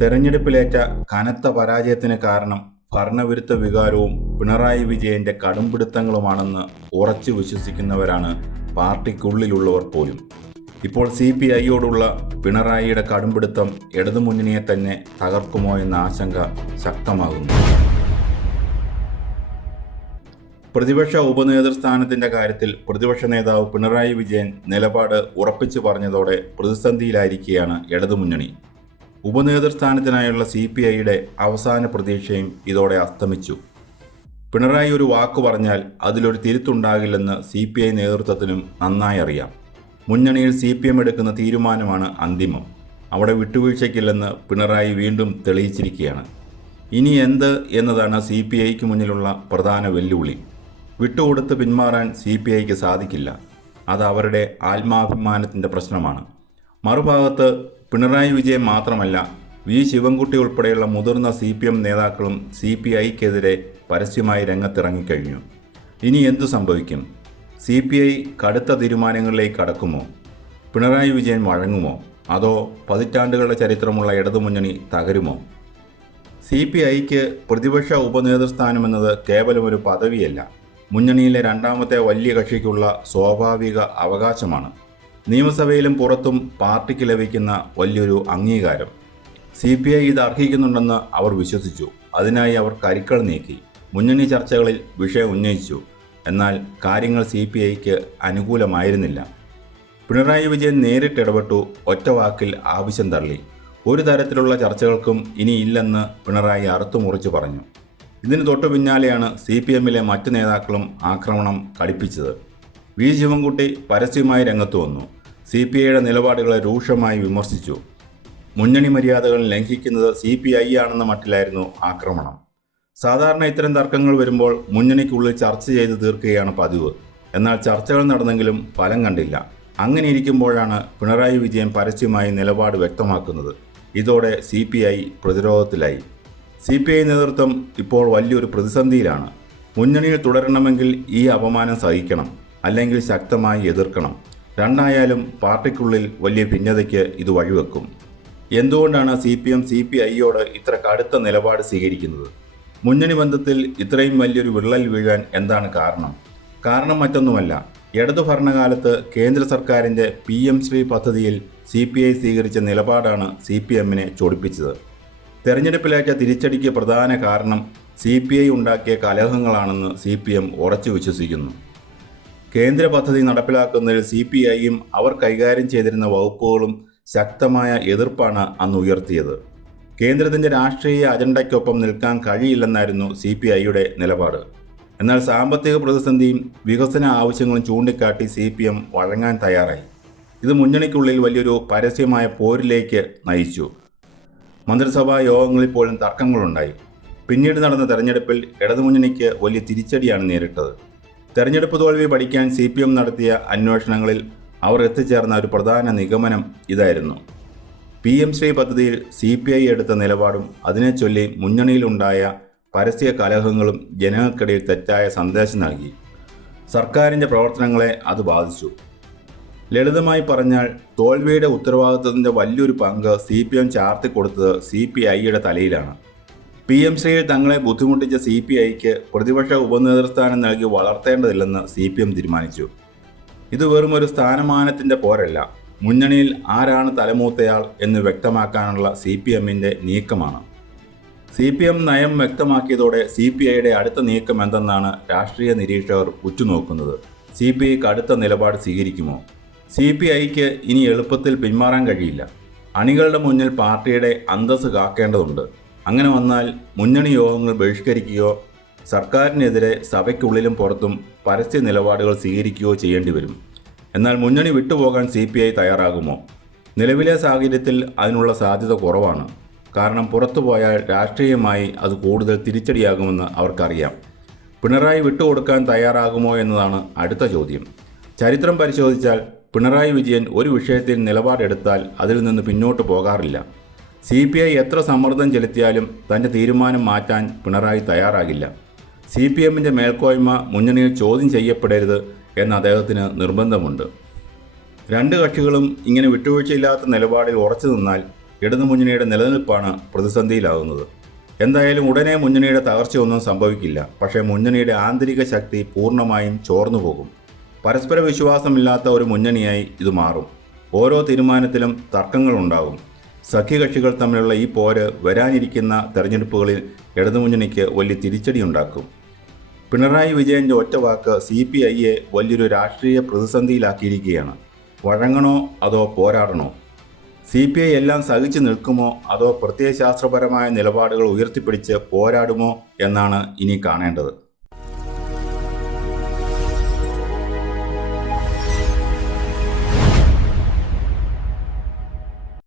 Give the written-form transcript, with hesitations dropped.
തെരഞ്ഞെടുപ്പിലേറ്റ കനത്ത പരാജയത്തിന് കാരണം ഭരണവിരുദ്ധ വികാരവും പിണറായി വിജയന്റെ കടുംപിടുത്തങ്ങളുമാണെന്ന് ഉറച്ചു വിശ്വസിക്കുന്നവരാണ് പാർട്ടിക്കുള്ളിലുള്ളവർ പോലും. ഇപ്പോൾ CPIയോടുള്ള പിണറായിയുടെ കടുംപിടുത്തം ഇടതുമുന്നണിയെ തന്നെ തകർക്കുമോ എന്ന ആശങ്ക ശക്തമാകുന്നു. പ്രതിപക്ഷ ഉപനേതൃസ്ഥാനത്തിന്റെ കാര്യത്തിൽ പ്രതിപക്ഷ നേതാവ് പിണറായി വിജയൻ നിലപാട് ഉറപ്പിച്ചു പറഞ്ഞതോടെ പ്രതിസന്ധിയിലായിരിക്കുകയാണ് ഇടതുമുന്നണി. ഉപനേതൃസ്ഥാനത്തിനായുള്ള CPIയുടെ അവസാന പ്രതീക്ഷയും ഇതോടെ അസ്തമിച്ചു. പിണറായി ഒരു വാക്ക് പറഞ്ഞാൽ അതിലൊരു തിരുത്തുണ്ടാകില്ലെന്ന് CPI നേതൃത്വത്തിനും നന്നായി അറിയാം. മുന്നണിയിൽ CPM എടുക്കുന്ന തീരുമാനമാണ് അന്തിമം. അവിടെ വിട്ടുവീഴ്ചയ്ക്കില്ലെന്ന് പിണറായി വീണ്ടും തെളിയിച്ചിരിക്കുകയാണ്. ഇനി എന്ത് എന്നതാണ് CPIക്ക് മുന്നിലുള്ള പ്രധാന വെല്ലുവിളി. വിട്ടുകൊടുത്ത് പിന്മാറാൻ CPIക്ക് സാധിക്കില്ല. അത് അവരുടെ ആത്മാഭിമാനത്തിൻ്റെ പ്രശ്നമാണ്. മറുഭാഗത്ത് പിണറായി വിജയൻ മാത്രമല്ല, ശിവൻകുട്ടി ഉൾപ്പെടെയുള്ള മുതിർന്ന CPM നേതാക്കളും CPIക്കെതിരെ പരസ്യമായി രംഗത്തിറങ്ങിക്കഴിഞ്ഞു. ഇനി എന്തു സംഭവിക്കും? CPI കടുത്ത തീരുമാനങ്ങളിലേക്ക് കടക്കുമോ? പിണറായി വിജയൻ വഴങ്ങുമോ? അതോ പതിറ്റാണ്ടുകളുടെ ചരിത്രമുള്ള ഇടതുമുന്നണി തകരുമോ? CPIക്ക് പ്രതിപക്ഷ ഉപനേതൃസ്ഥാനമെന്നത് കേവലം ഒരു പദവിയല്ല, മുന്നണിയിലെ രണ്ടാമത്തെ വലിയ കക്ഷിക്കുള്ള സ്വാഭാവിക അവകാശമാണ്. നിയമസഭയിലും പുറത്തും പാർട്ടിക്ക് ലഭിക്കുന്ന വലിയൊരു അംഗീകാരം. CPI ഇത് അർഹിക്കുന്നുണ്ടെന്ന് അവർ വിശ്വസിച്ചു. അതിനായി അവർ കരുക്കൾ നീക്കി, മുന്നണി ചർച്ചകളിൽ വിഷയം ഉന്നയിച്ചു. എന്നാൽ കാര്യങ്ങൾ CPIക്ക് അനുകൂലമായിരുന്നില്ല. പിണറായി വിജയൻ നേരിട്ടിടപെട്ടു, ഒറ്റവാക്കിൽ ആവശ്യം തള്ളി. ഒരു തരത്തിലുള്ള ചർച്ചകൾക്കും ഇനിയില്ലെന്ന് പിണറായി അറുത്തുമുറിച്ച് പറഞ്ഞു. ഇതിന് തൊട്ടു പിന്നാലെയാണ് CPMലെ മറ്റു നേതാക്കളും ആക്രമണം കടുപ്പിച്ചത്. ശിവൻകുട്ടി പരസ്യമായി രംഗത്ത് വന്നു. CPIയുടെ നിലപാടുകളെ രൂക്ഷമായി വിമർശിച്ചു. മുന്നണി മര്യാദകൾ ലംഘിക്കുന്നത് CPI ആണെന്ന മട്ടിലായിരുന്നു ആക്രമണം. സാധാരണ ഇത്തരം തർക്കങ്ങൾ വരുമ്പോൾ മുന്നണിക്കുള്ളിൽ ചർച്ച ചെയ്ത് തീർക്കുകയാണ് പതിവ്. എന്നാൽ ചർച്ചകൾ നടന്നെങ്കിലും ഫലം കണ്ടില്ല. അങ്ങനെ ഇരിക്കുമ്പോഴാണ് പിണറായി വിജയൻ പരസ്യമായി നിലപാട് വ്യക്തമാക്കുന്നത്. ഇതോടെ CPI പ്രതിരോധത്തിലായി. CPI നേതൃത്വം ഇപ്പോൾ വലിയൊരു പ്രതിസന്ധിയിലാണ്. മുന്നണിയിൽ തുടരണമെങ്കിൽ ഈ അപമാനം സഹിക്കണം, അല്ലെങ്കിൽ ശക്തമായി എതിർക്കണം. രണ്ടായാലും പാർട്ടിക്കുള്ളിൽ വലിയ ഭിന്നതയ്ക്ക് ഇത് വഴിവെക്കും. എന്തുകൊണ്ടാണ് CPM CPIയോട് ഇത്ര കടുത്ത നിലപാട് സ്വീകരിക്കുന്നത്? മുന്നണി ബന്ധത്തിൽ ഇത്രയും വലിയൊരു വിള്ളൽ വീഴാൻ എന്താണ് കാരണം? കാരണം മറ്റൊന്നുമല്ല, ഇടതു ഭരണകാലത്ത് കേന്ദ്ര സർക്കാരിൻ്റെ PM ശ്രീ പദ്ധതിയിൽ CPI സ്വീകരിച്ച നിലപാടാണ് CPMനെ ചൊടിപ്പിച്ചത്. തെരഞ്ഞെടുപ്പിലേറ്റ തിരിച്ചടിക്ക് പ്രധാന കാരണം CPI ഉണ്ടാക്കിയ കലഹങ്ങളാണെന്ന് CPM ഉറച്ചു വിശ്വസിക്കുന്നു. കേന്ദ്ര പദ്ധതി നടപ്പിലാക്കുന്നതിൽ CPIയും അവർ കൈകാര്യം ചെയ്തിരുന്ന വകുപ്പുകളും ശക്തമായ എതിർപ്പാണ് അന്ന് ഉയർത്തിയത്. കേന്ദ്രത്തിൻ്റെ രാഷ്ട്രീയ അജണ്ടയ്ക്കൊപ്പം നിൽക്കാൻ കഴിയില്ലെന്നായിരുന്നു CPIയുടെ നിലപാട്. എന്നാൽ സാമ്പത്തിക പ്രതിസന്ധിയും വികസന ആവശ്യങ്ങളും ചൂണ്ടിക്കാട്ടി CPM വഴങ്ങാൻ തയ്യാറായി. ഇത് മുന്നണിക്കുള്ളിൽ വലിയൊരു പരസ്യമായ പോരിലേക്ക് നയിച്ചു. മന്ത്രിസഭാ യോഗങ്ങളിൽ പോലും തർക്കങ്ങളുണ്ടായി. പിന്നീട് നടന്ന തെരഞ്ഞെടുപ്പിൽ ഇടതുമുന്നണിക്ക് വലിയ തിരിച്ചടിയാണ് നേരിട്ടത്. തെരഞ്ഞെടുപ്പ് തോൽവി പഠിക്കാൻ CPM നടത്തിയ അന്വേഷണങ്ങളിൽ അവർ എത്തിച്ചേർന്ന ഒരു പ്രധാന നിഗമനം ഇതായിരുന്നു. PM ശ്രീ പദ്ധതിയിൽ CPI എടുത്ത നിലപാടും അതിനെ ചൊല്ലി മുന്നണിയിലുണ്ടായ പരസ്യ കലഹങ്ങളും ജനങ്ങൾക്കിടയിൽ തെറ്റായ സന്ദേശം നൽകി. സർക്കാരിൻ്റെ പ്രവർത്തനങ്ങളെ അത് ബാധിച്ചു. ലളിതമായി പറഞ്ഞാൽ, തോൽവിയുടെ ഉത്തരവാദിത്വത്തിൻ്റെ വലിയൊരു പങ്ക് CPM ചാർത്തിക്കൊടുത്തത് CPIയുടെ തലയിലാണ്. PM ശ്രീയിൽ തങ്ങളെ ബുദ്ധിമുട്ടിച്ച CPIക്ക് പ്രതിപക്ഷ ഉപനേതൃസ്ഥാനം നൽകി വളർത്തേണ്ടതില്ലെന്ന് CPM തീരുമാനിച്ചു. ഇത് വെറും ഒരു സ്ഥാനമാനത്തിൻ്റെ പോരല്ല, മുന്നണിയിൽ ആരാണ് തലമൂത്തയാൾ എന്ന് വ്യക്തമാക്കാനുള്ള CPMൻ്റെ നീക്കമാണ്. CPM നയം വ്യക്തമാക്കിയതോടെ CPIയുടെ അടുത്ത നീക്കം എന്തെന്നാണ് രാഷ്ട്രീയ നിരീക്ഷകർ ഉറ്റുനോക്കുന്നത്. CPI കടുത്ത നിലപാട് സ്വീകരിക്കുമോ? CPIക്ക് ഇനി എളുപ്പത്തിൽ പിന്മാറാൻ കഴിയില്ല. അണികളുടെ മുന്നിൽ പാർട്ടിയുടെ അന്തസ്സ് കാക്കേണ്ടതുണ്ട്. അങ്ങനെ വന്നാൽ മുന്നണി യോഗങ്ങൾ ബഹിഷ്കരിക്കുകയോ സർക്കാരിനെതിരെ സഭയ്ക്കുള്ളിലും പുറത്തും പരസ്യ നിലപാടുകൾ സ്വീകരിക്കുകയോ ചെയ്യേണ്ടി വരും. എന്നാൽ മുന്നണി വിട്ടുപോകാൻ CPI തയ്യാറാകുമോ? നിലവിലെ സാഹചര്യത്തിൽ അതിനുള്ള സാധ്യത കുറവാണ്. കാരണം പുറത്തുപോയാൽ രാഷ്ട്രീയമായി അത് കൂടുതൽ തിരിച്ചടിയാകുമെന്ന് അവർക്കറിയാം. പിണറായി വിട്ടുകൊടുക്കാൻ തയ്യാറാകുമോ എന്നതാണ് അടുത്ത ചോദ്യം. ചരിത്രം പരിശോധിച്ചാൽ പിണറായി വിജയൻ ഒരു വിഷയത്തിൽ നിലപാടെടുത്താൽ അതിൽ നിന്ന് പിന്നോട്ട് പോകാറില്ല. CPI എത്ര സമ്മർദ്ദം ചെലുത്തിയാലും തൻ്റെ തീരുമാനം മാറ്റാൻ പിണറായി തയ്യാറാകില്ല. CPMൻ്റെ മേൽക്കോയ്മ മുന്നണിയിൽ ചോദ്യം ചെയ്യപ്പെടരുത് എന്ന് അദ്ദേഹത്തിന് നിർബന്ധമുണ്ട്. രണ്ട് കക്ഷികളും ഇങ്ങനെ വിട്ടുവീഴ്ചയില്ലാത്ത നിലപാടിൽ ഉറച്ചു നിന്നാൽ ഇടതുമുന്നണിയുടെ നിലനിൽപ്പാണ് പ്രതിസന്ധിയിലാകുന്നത്. എന്തായാലും ഉടനെ മുന്നണിയുടെ തകർച്ചയൊന്നും സംഭവിക്കില്ല. പക്ഷേ മുന്നണിയുടെ ആന്തരിക ശക്തി പൂർണ്ണമായും ചോർന്നു പോകും. പരസ്പര വിശ്വാസമില്ലാത്ത ഒരു മുന്നണിയായി ഇത് മാറും. ഓരോ തീരുമാനത്തിലും തർക്കങ്ങളുണ്ടാകും. സഖ്യകക്ഷികൾ തമ്മിലുള്ള ഈ പോര് വരാനിരിക്കുന്ന തെരഞ്ഞെടുപ്പുകളിൽ ഇടതുമുന്നണിക്ക് വലിയ തിരിച്ചടിയുണ്ടാക്കും. പിണറായി വിജയൻ്റെ ഒറ്റ വാക്ക് CPIയെ വലിയൊരു രാഷ്ട്രീയ പ്രതിസന്ധിയിലാക്കിയിരിക്കുകയാണ്. വഴങ്ങണോ അതോ പോരാടണോ? CPI എല്ലാം സഹിച്ചു നിൽക്കുമോ അതോ പ്രത്യയശാസ്ത്രപരമായ നിലപാടുകൾ ഉയർത്തിപ്പിടിച്ച് പോരാടുമോ എന്നാണ് ഇനി കാണേണ്ടത്.